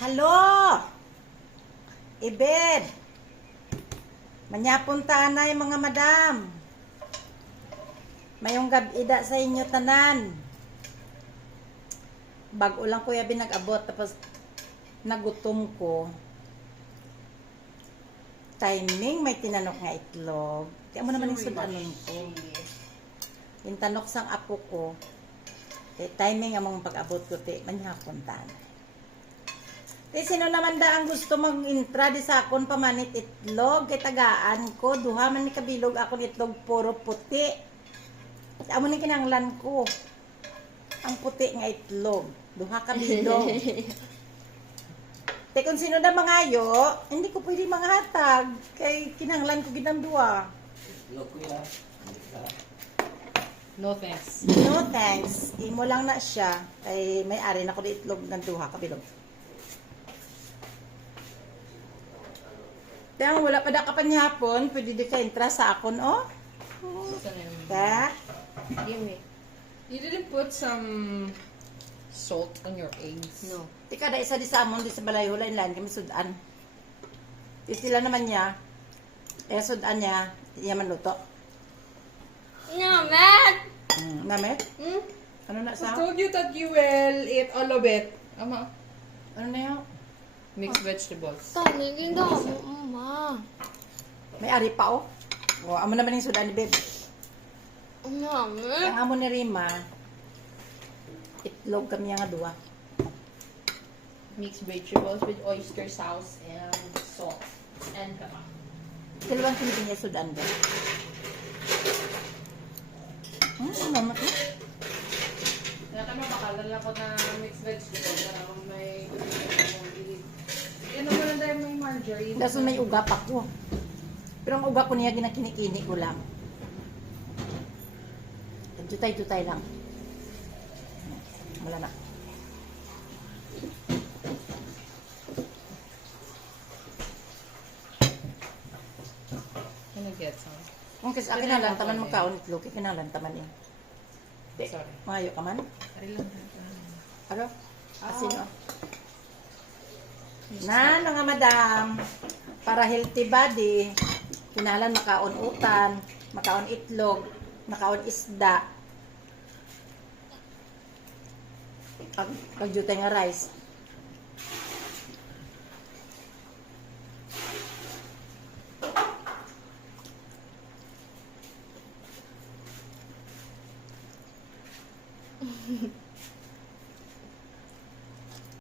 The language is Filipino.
Halo! Ibed! Manyapon tanay mga madam. Mayong gab-ida sa inyo tanan. Bago lang kuya binag-abot tapos nagutom ko. Timing may tinanok nga itlog. Kaya mo naman yung sudanon ko. Yung tanok sang apo ko. Timing among pag-abot ko manyapon tanay. Sino naman da ang gusto mag-intra di sa akon pamanit itlog kay tagaan ko duha man ni kabilog akon itlog puro puti. Amo ni kinahanglan ko. Ang puti nga itlog, duha ka bilog. Kung sino na mangayo, hindi ko pwede manghatag kay kinahanglan ko gid ang duha. Itlog kuya. No thanks. No thanks. Imo lang na siya kay may ari na ko di itlog ng duha ka bilog. Kaya wala pa da ka panyapon, pwede di ka intra sa akon, oh. Ka? Give me. You didn't put some salt on your eggs. No. Tika da isa di sa amon, di sa balay, hulain lang, kami sudan. Di sila naman niya, sudan niya, iya man luto. Naman! Namet? Hmm? Ano na I sa? told you that you will eat all of it. Ama. Ano na yun? Mixed vegetables. Tamigin daw mo, Mama. May ari pa, oh. O, amo naman yung sudan ni Beb. Namin. Ang amo ni Rima, itlog kami nga duwa. Mixed vegetables with oyster sauce and salt. And kebab. Kilawang kinibin niya sudan, Beb. Naman. Kaya kami bakalala ko na mixed vegetables. Para may... Ano mo lang dahil may margarine. Daso may uga pa ko. Pero ang uga ko niya ginakinikini ko lang. Jutay-jutay lang. Wala na. Can I get some? Kung kasi akin na lang, taman magkaon itlog, kaya kinalan taman yun. Sorry. Mayo ka man? Ari lang. Ano? Asin o. Na, nga madam, para healthy body, kinalan makaon utan, makaon itlog, makaon isda, pagjutay nga rice.